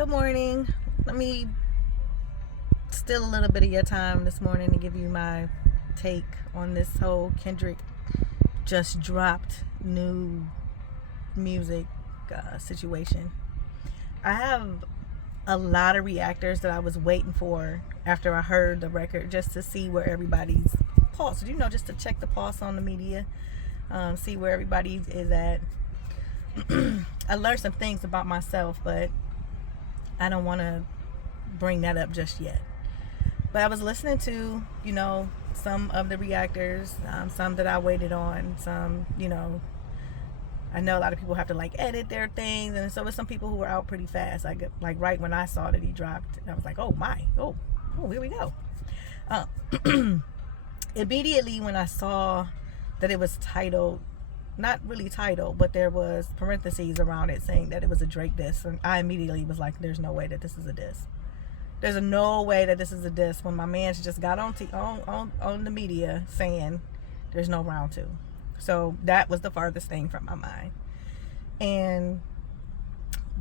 Good morning. Let me steal a little bit of your time this morning to give you my take on this whole Kendrick just dropped new music situation. I have a lot of reactors that I was waiting for after I heard the record just to see where everybody's pulse, just to check the pulse on the media, see where everybody is at. I learned some things about myself, but I don't want to bring that up just yet. But I was listening to, some of the reactors, some that I waited on, some, I know a lot of people have to edit their things, and so there's some people who were out pretty fast. Like right when I saw that he dropped, I was like, oh my, oh, here we go. Immediately when I saw that it was titled, not really titled, but there was parentheses around it saying that it was a Drake diss, and I immediately was like, there's no way that this is a diss. There's no way that this is a diss when my man's just got on the media saying there's no round two. So that was the farthest thing from my mind. And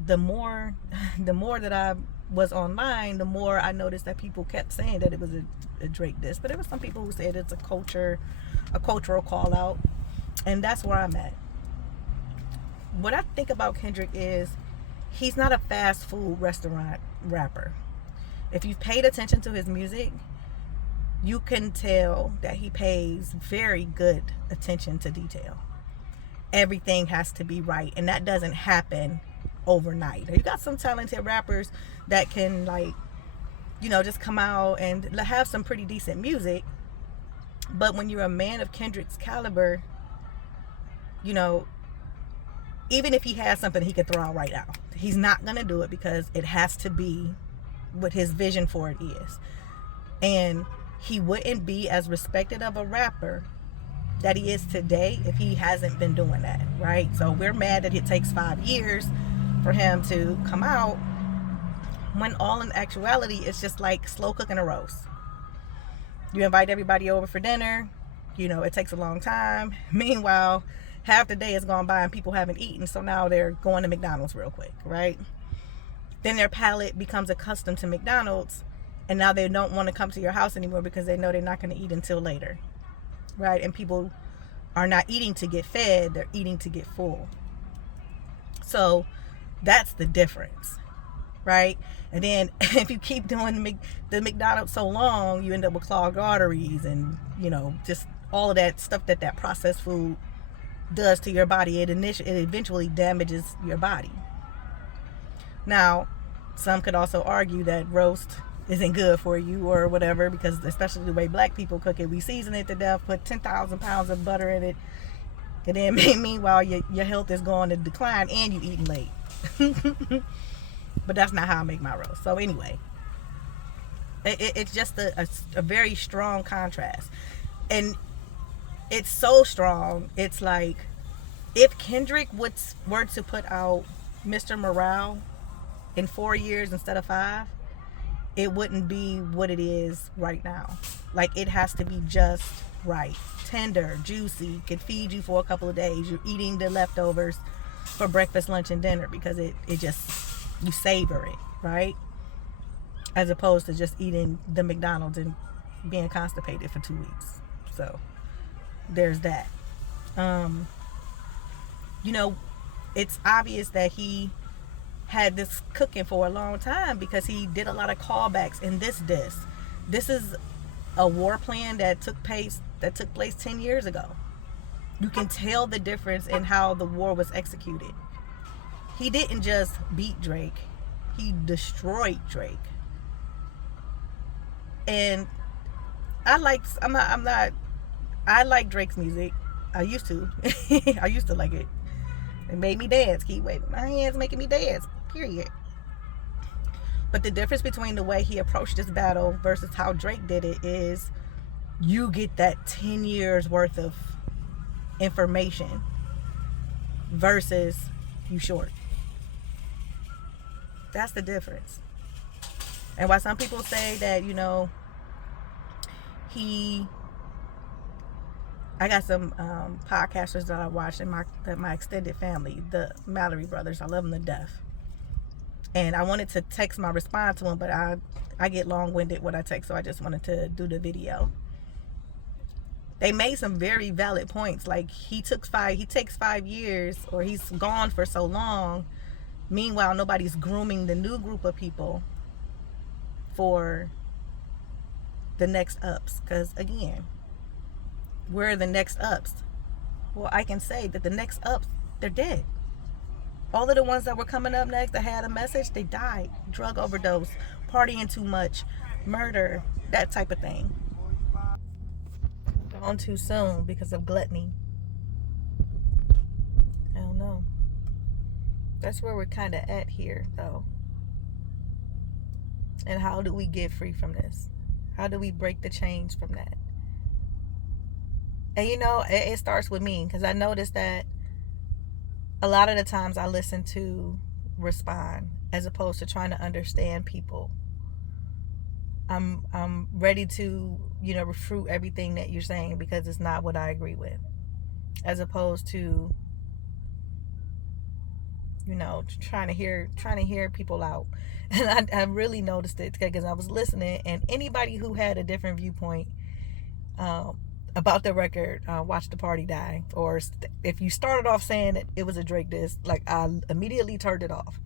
the more that I was online, the more I noticed that people kept saying that it was a Drake diss. But there were some people who said it's a cultural call out. And that's where I'm at. What I think about Kendrick is he's not a fast food restaurant rapper. If you've paid attention to his music, you can tell that he pays very good attention to detail. Everything has to be right, and that doesn't happen overnight. You got some talented rappers that can just come out and have some pretty decent music, but when you're a man of Kendrick's caliber, even if he has something he could throw out right now, he's not gonna do it because it has to be what his vision for it is. And he wouldn't be as respected of a rapper that he is today if he hasn't been doing that, right? So we're mad that it takes 5 years for him to come out, when all in actuality it's just like slow cooking a roast. You invite everybody over for dinner, it takes a long time. Meanwhile, half the day has gone by and people haven't eaten, so now they're going to McDonald's real quick, right? Then their palate becomes accustomed to McDonald's, and now they don't want to come to your house anymore because they know they're not going to eat until later, right? And people are not eating to get fed, they're eating to get full. So that's the difference, right? And then if you keep doing the McDonald's so long, you end up with clogged arteries and, just all of that stuff that processed food does to your body. It eventually damages your body. Now, some could also argue that roast isn't good for you or whatever, because especially the way black people cook it, we season it to death, put 10,000 pounds of butter in it, and then meanwhile your health is going to decline and you eating late. But that's not how I make my roast. So anyway, it's just a very strong contrast. And it's so strong, it's like if Kendrick were to put out Mr. Morale in 4 years instead of 5, it wouldn't be what it is right now. It has to be just right, tender, juicy, could feed you for a couple of days. You're eating the leftovers for breakfast, lunch, and dinner because it just, you savor it, right? As opposed to just eating the McDonald's and being constipated for 2 weeks. So there's that. It's obvious that he had this cooking for a long time because he did a lot of callbacks in this diss. This is a war plan that took place 10 years ago. You can tell the difference in how the war was executed. He didn't just beat Drake, he destroyed Drake. And I like Drake's music. I used to like it. It made me dance. Keep waving my hands, making me dance. Period. But the difference between the way he approached this battle versus how Drake did it is you get that 10 years worth of information versus you short. That's the difference. And why some people say that, I got some podcasters that I watch in my extended family, the Mallory brothers. I love them to death. And I wanted to text my response to him, but I get long-winded when I text, so I just wanted to do the video. They made some very valid points. Like, he takes 5 years, or he's gone for so long. Meanwhile, nobody's grooming the new group of people for the next ups. Because again, where are the next ups? Well, I can say that the next ups, they're dead. All of the ones that were coming up next that had a message, they died. Drug overdose, partying too much, murder, that type of thing. Gone too soon because of gluttony. I don't know. That's where we're kind of at here, though. And how do we get free from this? How do we break the chains from that? And it starts with me, because I noticed that a lot of the times I listen to respond as opposed to trying to understand people. I'm ready to, refute everything that you're saying because it's not what I agree with. As opposed to, trying to hear people out. And I really noticed it because I was listening, and anybody who had a different viewpoint about the record, Watch the Party Die, or if you started off saying that it was a Drake diss, like, I immediately turned it off.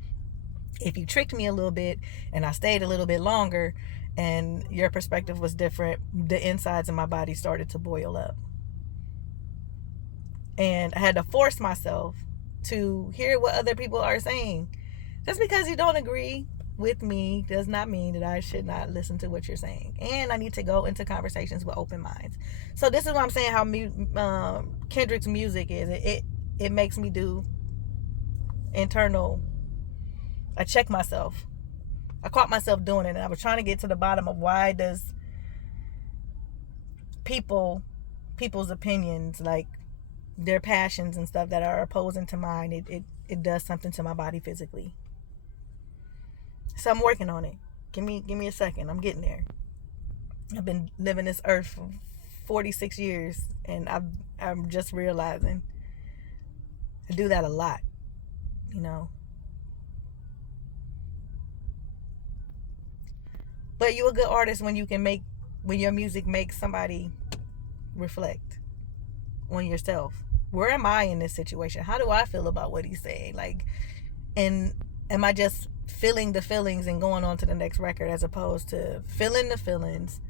If you tricked me a little bit and I stayed a little bit longer and your perspective was different, the insides of my body started to boil up. And I had to force myself to hear what other people are saying. Just because you don't agree with me does not mean that I should not listen to what you're saying. And I need to go into conversations with open minds. So this is what I'm saying, how Kendrick's music is. It makes me do internal. I check myself. I caught myself doing it, and I was trying to get to the bottom of why does people's opinions, like their passions and stuff that are opposing to mine, it does something to my body physically. So I'm working on it. Give me a second. I'm getting there. I've been living this earth for 46 years, and I'm just realizing I do that a lot, But you're a good artist when your music makes somebody reflect on yourself. Where am I in this situation? How do I feel about what he's saying? Like, and am I just feeling the feelings and going on to the next record, as opposed to feeling the feelings,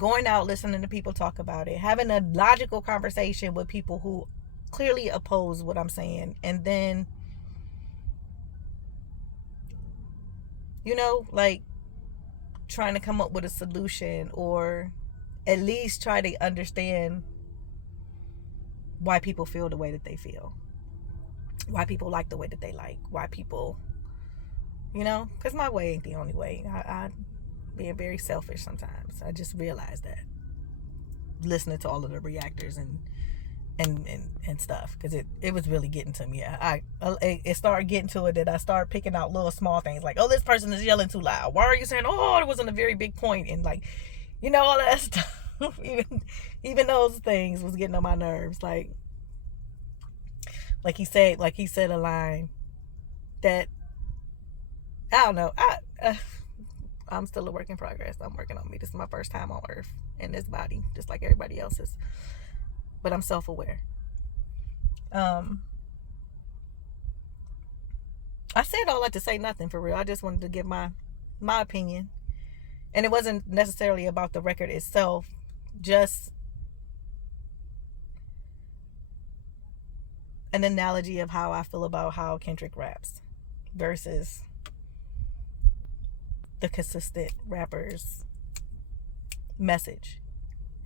going out, listening to people talk about it, having a logical conversation with people who clearly oppose what I'm saying, and then, like, trying to come up with a solution, or at least try to understand why people feel the way that they feel, why people like the way that they like, why people, because my way ain't the only way. I being very selfish sometimes. I just realized that listening to all of the reactors and stuff, because it was really getting to me. It started getting to it that I started picking out little small things, like, oh, this person is yelling too loud. Why are you saying, oh, it wasn't a very big point? And, like, all of that stuff. even those things was getting on my nerves. Like he said a line that, I don't know. I'm still a work in progress. I'm working on me. This is my first time on earth in this body, just like everybody else's. But I'm self-aware. I said all that to say nothing, for real. I just wanted to give my opinion. And it wasn't necessarily about the record itself, just an analogy of how I feel about how Kendrick raps versus the consistent rapper's message,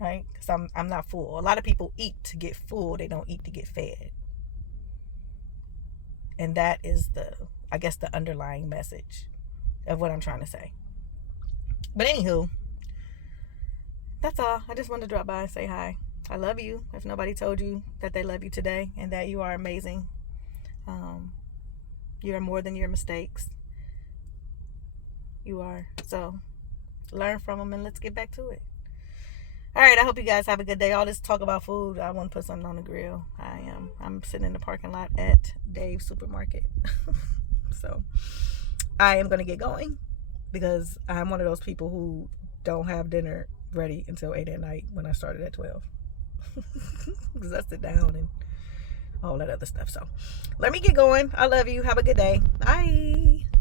right? Because I'm not full. A lot of people eat to get full. They don't eat to get fed. And that is the underlying message of what I'm trying to say. But anywho, that's all. I just wanted to drop by and say hi. I love you. If nobody told you that they love you today, and that you are amazing. You are more than your mistakes. You are. So learn from them, and let's get back to it. All right, I hope you guys have a good day. All this talk about food, I want to put something on the grill. I'm sitting in the parking lot at Dave's Supermarket. So I am going to get going because I'm one of those people who don't have dinner ready until 8 at night when I started at 12. Because I sit down and all that other stuff. So let me get going. I love you. Have a good day. Bye.